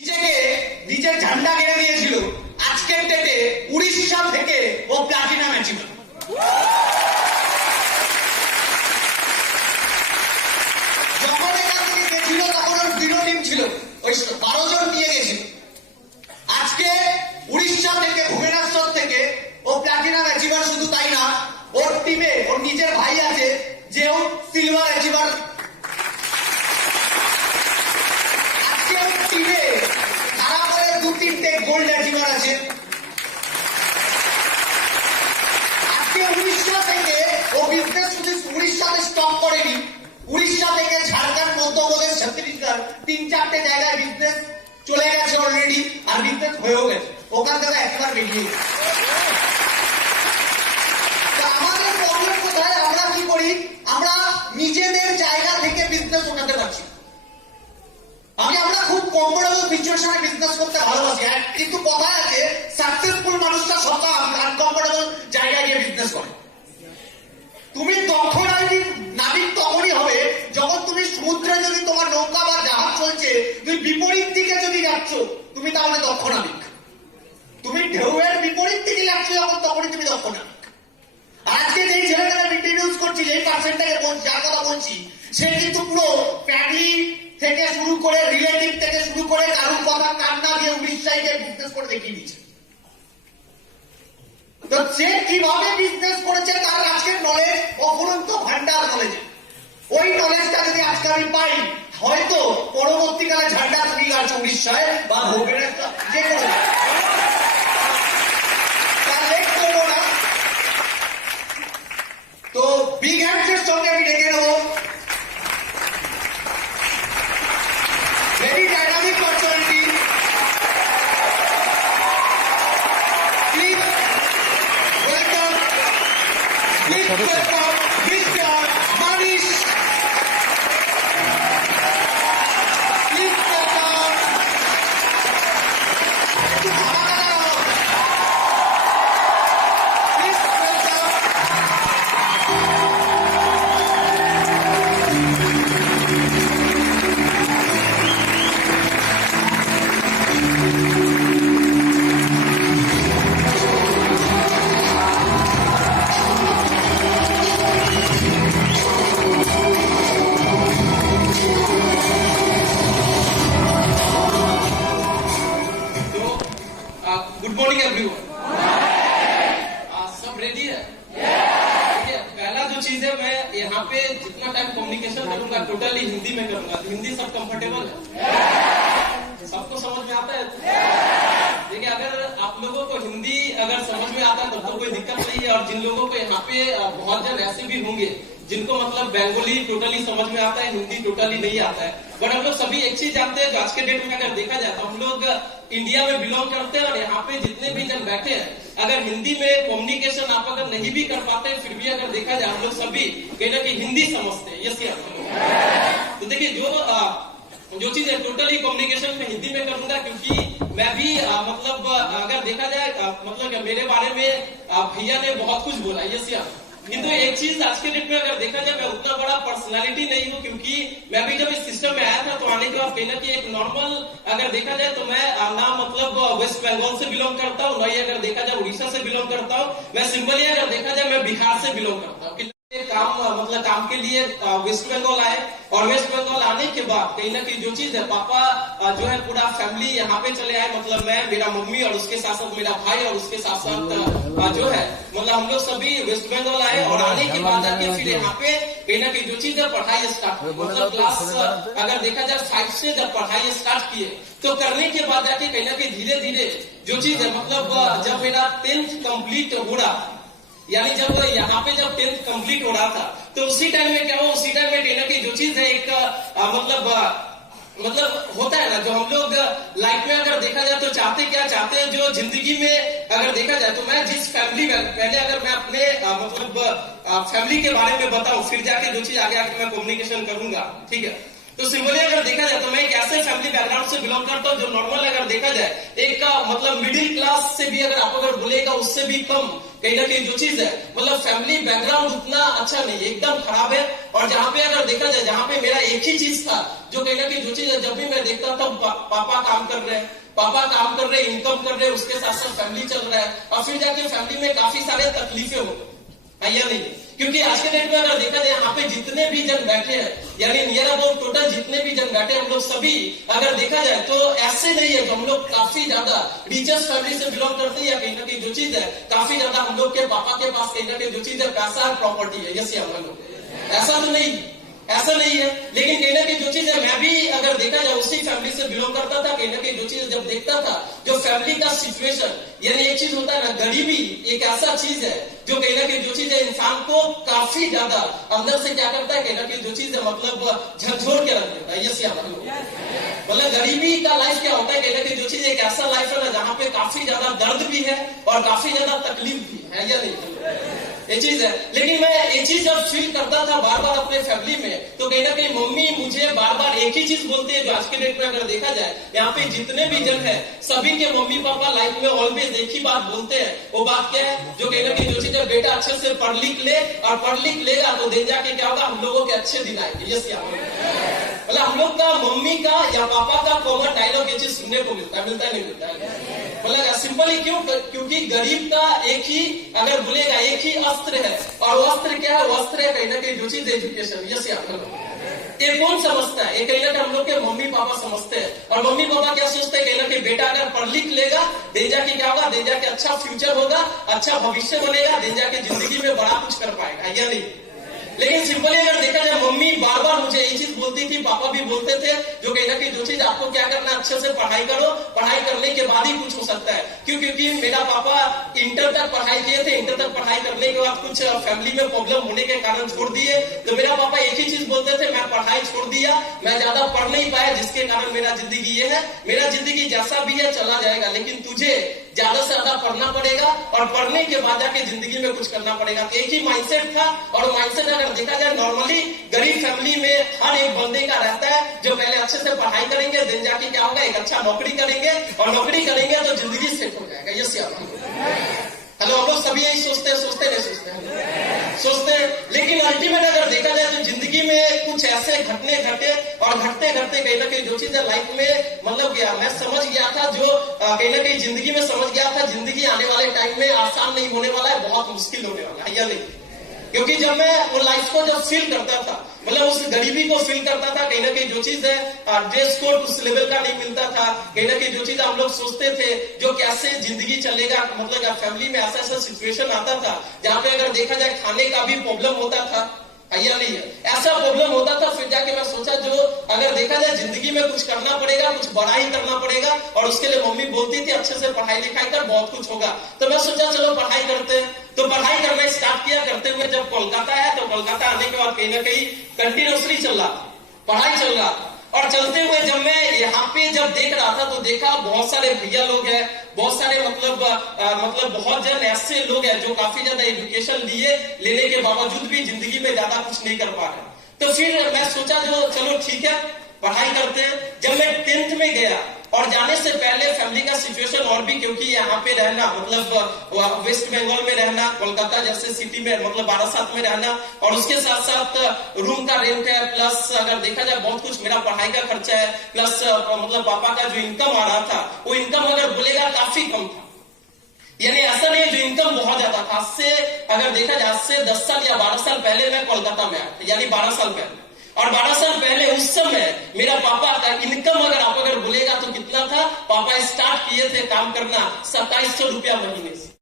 নিজের ঝান্ডা কেড়ে নিয়েছিল। আজকের ডেটে উড়িষ্যা থেকে ও প্লাটিনাম অ্যাচিভার। যখন এখান থেকে গেছিল তখন ওর 0 টিম ছিল, ওই 12 জন নিয়ে গেছিল। আজকে উড়িষ্যা থেকে, ভুবনেশ্বর থেকে ও প্লাটিনাম অ্যাচিভার। শুধু তাই না, ওর টিমে ওর নিজের ভাই আছে যেও সিলভার অ্যাচিভার। আজকে ওর টিমে খারাপ হয়ে 2-3টে গোল্ড অ্যাচিভার আছে। আজকে উড়িষ্যা থেকে ও বিজনেস শুধু উড়িষ্যাতে স্টপ করেনি, উড়িষ্যা থেকে ঝাড়খণ্ড, মধ্যপ্রদেশ, ছত্তিশগড় 3-4টে জায়গায় বিজনেস চলে গেছে অলরেডি, আর বিজনেস হয়েও গেছে। ওখান থেকে একবার বেরিয়ে গেছে। আমাদের প্রবলেম কোথায়? আমরা কি করি? আমরা নিজেদের জায়গা থেকে বিজনেস উঠাতে পারছি। আমরা খুব কমফোর্টেবল সিচুয়েশনে বিজনেস করতে ভালোবাসি, কিন্তু কথায় আছে সাকসেসফুল মানুষটা সবসময় আনকমফোর্টেবল জায়গায় গিয়ে বিজনেস করে। তুমি দক্ষ নাবিক তখনই হবে যখন তুমি সমুদ্রে, যদি তোমার নৌকা বা জাহাজ চলছে, তুমি বিপরীত দিকে যদি যাচ্ছ, তুমি তাহলে দক্ষ নাবিক। তুমি ঢেউয়ের বিপরীত দিকে যাচ্ছ যখন, তখনই তুমি দক্ষ নাবিক। আজকে যেই ছেলেটাকে ইন্ট্রোডিউস করছি, যেই পার্সেন্টটাকে যার কথা বলছি, সে কিন্তু পুরো ফ্যামিলি থেকে শুরু করে, রিলেটিভ থেকে শুরু করে, কারুর কথা কান্না দিয়ে উড়িষ্যায় গিয়ে বিজনেস করে দেখিয়ে দিচ্ছে। তো সে কিভাবে বিজনেস করেছে তার আজকের নলেজ অফুরন্ত ভান্ডার নলেজ। ওই নলেজটা যদি আজকে আমি পাই, হয়তো পরবর্তীকালে ঝান্ডা তুমি আছে উড়িষ্যায় বা ভুবনেশ্বর, যে কোনো লেট করবো না। তো বিগ হ্যান্ডসের সঙ্গে আমি ডেকে নেবো very dynamic personality. Please welcome Mr. Manish. Please welcome. Please welcome. Good morning everyone. सब रेडी है? देखिए, पहला जो चीज है, मैं यहाँ पे जितना टाइम कम्युनिकेशन करूंगा टोटली हिंदी में करूंगा। हिंदी सब कंफर्टेबल है? सबको समझ में आता है? देखिए, अगर आप लोगों को हिंदी अगर समझ में आता है तब तो कोई दिक्कत नहीं है। और जिन लोगों को यहाँ पे बहुत जन ऐसे भी होंगे जिनको मतलब बंगाली टोटली समझ में आता है, हिंदी टोटली नहीं आता है, बट हम लोग सभी एक चीज जानते हैं, जो आज के डेट में अगर देखा जाए तो हम लोग इंडिया में बिलोंग करते हैं। और यहाँ पे जितने भी जन बैठे हैं, अगर हिंदी में कम्युनिकेशन आप अगर नहीं भी कर पाते हैं, फिर भी अगर देखा जाए हम लोग सभी कहीं ना कहीं हिंदी समझते हैं। यस या? तो देखिए, जो चीज है टोटली कम्युनिकेशन में हिंदी में करूंगा, क्योंकि मैं भी मतलब अगर देखा जाए मतलब मेरे बारे में भैया ने बहुत कुछ बोला। यस या? किंतु एक चीज आज के डेट में अगर देखा जाए, मैं उतना बड़ा पर्सनालिटी नहीं हूँ, क्योंकि मैं भी जब इस सिस्टम में आया था तो आने के बाद कहीं ना कहीं एक नॉर्मल अगर देखा जाए तो मैं ना मतलब वेस्ट बंगाल से बिलोंग करता हूँ, ना ही अगर देखा जाए उड़ीसा से बिलोंग करता हूँ। मैं सिंपली अगर देखा जाए मैं बिहार से बिलोंग करता हूँ। काम मतलब काम के लिए वेस्ट बंगाल आए, और वेस्ट बंगाल आने के बाद कहीं ना कहीं जो चीज है, पापा जो है पूरा फैमिली यहाँ पे चले आए। मतलब मैं, मेरा मम्मी और उसके साथ साथ मेरा भाई, और उसके साथ साथ जो है मतलब हम लोग सभी वेस्ट बंगाल आए। और आने के बाद जाके फिर यहाँ पे कहीं ना कहीं जो चीज है पढ़ाई स्टार्ट, मतलब क्लास अगर देखा जाए 5 से जब पढ़ाई स्टार्ट किए, तो करने के बाद जाके कहीं ना कहीं धीरे धीरे जो चीज है मतलब जब मेरा 10th कंप्लीट हो रहा, यानी जब यहाँ पे जब 10th कंप्लीट हो रहा था, तो उसी टाइम में क्या हुआ, उसी टाइम में कहीं ना कहीं जो चीज है एक मतलब होता है ना, जो हम लोग लाइफ में अगर देखा जाए तो चाहते हैं जो जिंदगी में अगर देखा जाए, तो मैं जिस फैमिली में पहले अगर मैं अपने मतलब फैमिली के बारे में बताऊं, फिर जाके जो चीज आगे मैं कम्युनिकेशन करूंगा, ठीक है? तो सिंपली अगर देखा जाए तो मैं एक ऐसे फैमिली बैकग्राउंड से बिलोंग करता हूँ जो नॉर्मल अगर देखा जाए एक का मतलब मिडिल क्लास से भी अगर आप अगर बोलेगा उससे भी कम कहीं ना कहीं जो चीज है मतलब फैमिली बैकग्राउंड उतना अच्छा नहीं है, एकदम खराब है। और जहाँ पे अगर देखा जाए जहाँ पे मेरा एक ही चीज था जो कहीं ना कहीं जो चीज है जब भी मैं देखता था पापा काम कर रहे हैं, पापा काम कर रहे हैं, इनकम कर रहे हैं, उसके साथ साथ फैमिली चल रहा है और फिर जाके फैमिली में काफी सारे तकलीफें हो गई या नहीं। क्योंकि आज के डेट में अगर देखा जाए यहाँ पे जितने भी जन बैठे हैं यानी नियर अबाउट टोटल जितने भी जन बैठे हम लोग सभी अगर देखा जाए तो ऐसे नहीं है कि हम लोग काफी ज्यादा रिचेस्ट फैमिली से बिलोंग करते हैं या कहीं ना कहीं जो चीज है काफी ज्यादा हम लोग के पापा के पास कहीं ना कहीं जो चीज है पैसा है, प्रॉपर्टी है, जैसे हम लोग ऐसा तो नहीं, ऐसा नहीं है। लेकिन कहीं ना कहीं जो चीज है मैं भी अगर देखा जाए उसी फैमिली से बिलोंग करता था, कहीं ना कहीं जो चीज जब देखता था जो फैमिली का सिचुएशन यानी एक चीज होता है ना गरीबी एक ऐसा चीज है जो कहीं ना कहीं जो चीज है इंसान को काफी ज्यादा अंदर से क्या करता है कहीं ना कहीं जो चीज है मतलब झकझोर के रख देता है। ये मतलब गरीबी का लाइफ क्या होता है कहीं ना कहीं जो चीज एक ऐसा लाइफ है ना जहाँ पे काफी ज्यादा दर्द भी है और काफी ज्यादा तकलीफ भी है या नहीं, ये चीज है। लेकिन मैं ये चीज जब फील करता था बार बार अपने फैमिली में तो कहीं ना कहीं मम्मी मुझे बार बार एक ही चीज बोलते हैं जो आज के डेट में अगर देखा जाए यहाँ पे जितने भी जन है सभी के मम्मी पापा लाइफ में ऑलवेज एक ही बात बोलते हैं। वो बात क्या है जो कहीं ना कहीं जो चीज है बेटा अच्छे से पढ़ लिख ले और पढ़ लिख लेगा तो दिन जाके क्या होगा हम लोगों के अच्छे दिन आएंगे। ये क्या मतलब हम लोग का मम्मी का या पापा का कॉमन डायलॉग ये चीज सुनने को मिलता है, मिलता नहीं मिलता है। मतलब सिंपली क्यों, क्योंकि गरीब का एक ही अगर बोलेगा एक ही अस्त्र है और वो अस्त्र क्या है, वो अस्त्र है कहीं ना कहीं जो चीज एजुकेशन। ये कौन समझता है, ये कहीं ना कहीं हम लोग के मम्मी पापा समझते हैं। और मम्मी पापा क्या सोचते हैं कहीं ना कहीं बेटा अगर पढ़ लिख लेगा दिन जाके क्या होगा, दिन जाके अच्छा फ्यूचर होगा, अच्छा भविष्य बनेगा, दिन जाके जिंदगी में बड़ा कुछ कर पाएगा या नहीं। लेकिन सिंपली अगर देखा जाए मम्मी बार बार मुझे यही चीज बोलती थी, पापा भी बोलते थे जो कहीं ना कहीं जो चीज आपको क्या करना अच्छे से पढ़ाई करो, पढ़ाई करने के बाद ही कुछ हो सकता है। क्यों, क्योंकि मेरा पापा इंटर तक पढ़ाई किए थे, इंटर तक पढ़ाई करने के बाद कुछ फैमिली में प्रॉब्लम होने के कारण छोड़ दिए। तो मेरा पापा एक ही चीज बोलते थे मैं पढ़ाई छोड़ दिया, मैं ज्यादा पढ़ नहीं पाया जिसके कारण मेरा जिंदगी ये है, मेरा जिंदगी जैसा भी है चला जाएगा लेकिन तुझे ज्यादा से ज्यादा पढ़ना पड़ेगा और पढ़ने के बाद जाके जिंदगी में कुछ करना पड़ेगा। तो एक ही माइंडसेट था और माइंडसेट अगर देखा जाए नॉर्मली गरीब फैमिली में हर एक बंदे का रहता है जो पहले अच्छे से पढ़ाई करेंगे दिन जाके क्या होगा एक अच्छा नौकरी करेंगे और नौकरी करेंगे तो जिंदगी सेट हो जाएगा। ये हेलो हम लोग सभी यही सोचते हैं, सोचते नहीं सोचते हैं, सोचते हैं। लेकिन अल्टीमेट अगर देखा जाए तो जिंदगी में कुछ ऐसे घटने घटे और घटते घटते कहीं ना कहीं जो चीज है लाइफ में मतलब गया मैं समझ गया था जो कहीं ना कहीं जिंदगी में समझ गया था जिंदगी आने वाले टाइम में आसान नहीं होने वाला है, बहुत मुश्किल होने वाला है या नहीं। क्योंकि जब मैं वो लाइफ को जब फील करता था मतलब उस गरीबी को फील करता था कहीं ना कहीं जो चीज है ड्रेस कोड उस लेवल का नहीं मिलता था, कहीं ना कहीं जो चीज हम लोग सोचते थे जो कैसे जिंदगी चलेगा मतलब फैमिली में ऐसा ऐसा सिचुएशन आता था जहाँ पे अगर देखा जाए खाने का भी प्रॉब्लम होता था या नहीं है, ऐसा प्रॉब्लम होता था। फिर जाके मैं सोचा जो अगर देखा जाए जिंदगी में कुछ करना पड़ेगा, कुछ बड़ा ही करना पड़ेगा और उसके लिए मम्मी बोलती थी अच्छे से पढ़ाई लिखाई कर बहुत कुछ होगा। तो मैं सोचा चलो पढ़ाई करते हैं, तो पढ़ाई करना स्टार्ट किया। करते हुए जब कोलकाता आया तो कोलकाता आने के बाद कहीं ना कहीं कंटिन्यूसली चल रहा पढ़ाई चल रहा और चलते हुए जब मैं यहाँ पे जब देख रहा था तो देखा बहुत सारे भैया लोग हैं, बहुत सारे मतलब बहुत जन ऐसे लोग हैं जो काफी ज्यादा एजुकेशन लेने के बावजूद भी जिंदगी में ज्यादा कुछ नहीं कर पा रहे। तो फिर मैं सोचा जो चलो ठीक है पढ़ाई करते हैं। जब मैं 10th में गया और जाने से पहले फैमिली का सिचुएशन और भी क्योंकि यहाँ पे रहना मतलब वेस्ट बंगाल में रहना, कोलकाता जैसे सिटी में मतलब बारासात में रहना और उसके साथ साथ रूम का रेंट है, प्लस अगर देखा जाए बहुत कुछ मेरा पढ़ाई का खर्चा है, प्लस मतलब पापा का जो इनकम आ रहा था वो इनकम अगर बोलेगा काफी कम था। यानी ऐसा नहीं है जो इनकम बहुत ज्यादा था। आज से अगर देखा जाए आज से 10 साल या 12 साल पहले मैं कोलकाता में आया यानी 12 साल पहले, और 12 साल पहले उस समय मेरा पापा का इनकम अगर आप अगर बोलेगा तो कितना था, पापा स्टार्ट किए थे काम करना 2700 रुपया महीने से।